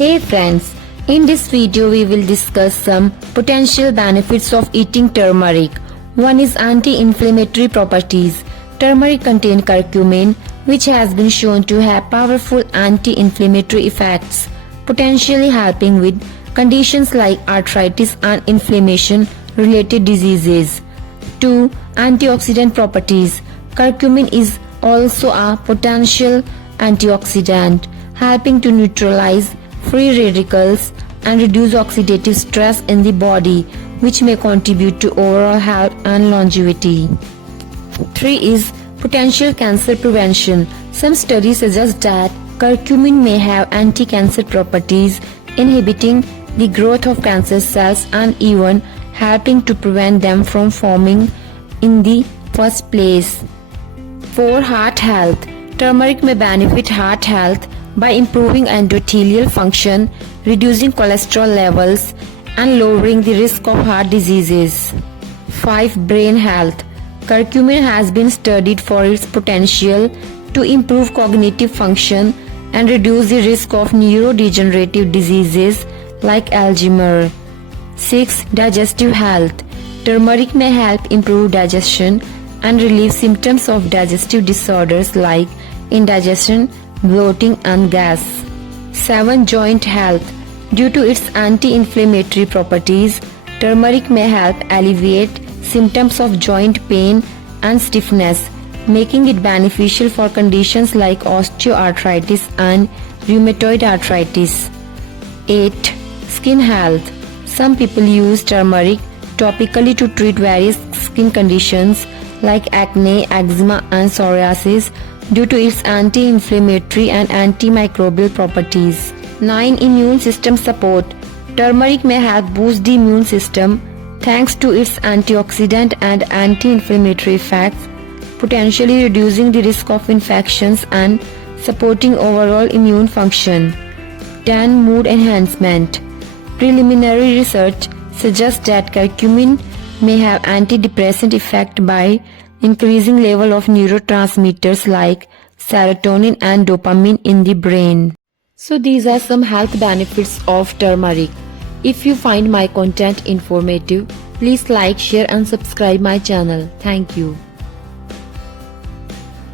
Hey friends, in this video we will discuss some potential benefits of eating turmeric. One is anti-inflammatory properties. Turmeric contains curcumin, which has been shown to have powerful anti-inflammatory effects, potentially helping with conditions like arthritis and inflammation-related diseases. 2. Antioxidant properties. Curcumin is also a potential antioxidant, helping to neutralize free radicals and reduce oxidative stress in the body, which may contribute to overall health and longevity. 3 is potential cancer prevention. Some studies suggest that curcumin may have anti-cancer properties, inhibiting the growth of cancer cells and even helping to prevent them from forming in the first place. 4. Heart health. Turmeric may benefit heart health by improving endothelial function, reducing cholesterol levels, and lowering the risk of heart diseases. 5. Brain health. Curcumin has been studied for its potential to improve cognitive function and reduce the risk of neurodegenerative diseases like Alzheimer's. 6. Digestive health. Turmeric may help improve digestion and relieve symptoms of digestive disorders like indigestion, bloating and gas. 7. Joint health. Due to its anti-inflammatory properties, turmeric may help alleviate symptoms of joint pain and stiffness, making it beneficial for conditions like osteoarthritis and rheumatoid arthritis. 8. Skin health. Some people use turmeric topically to treat various skin conditions like acne, eczema and psoriasis due to its anti-inflammatory and antimicrobial properties. 9. Immune system support. Turmeric may help boost the immune system thanks to its antioxidant and anti-inflammatory effects, potentially reducing the risk of infections and supporting overall immune function. 10. Mood enhancement. Preliminary research suggests that curcumin may have antidepressant effect by increasing level of neurotransmitters like serotonin and dopamine in the brain. So these are some health benefits of turmeric. If you find my content informative, please like, share and subscribe my channel. Thank you.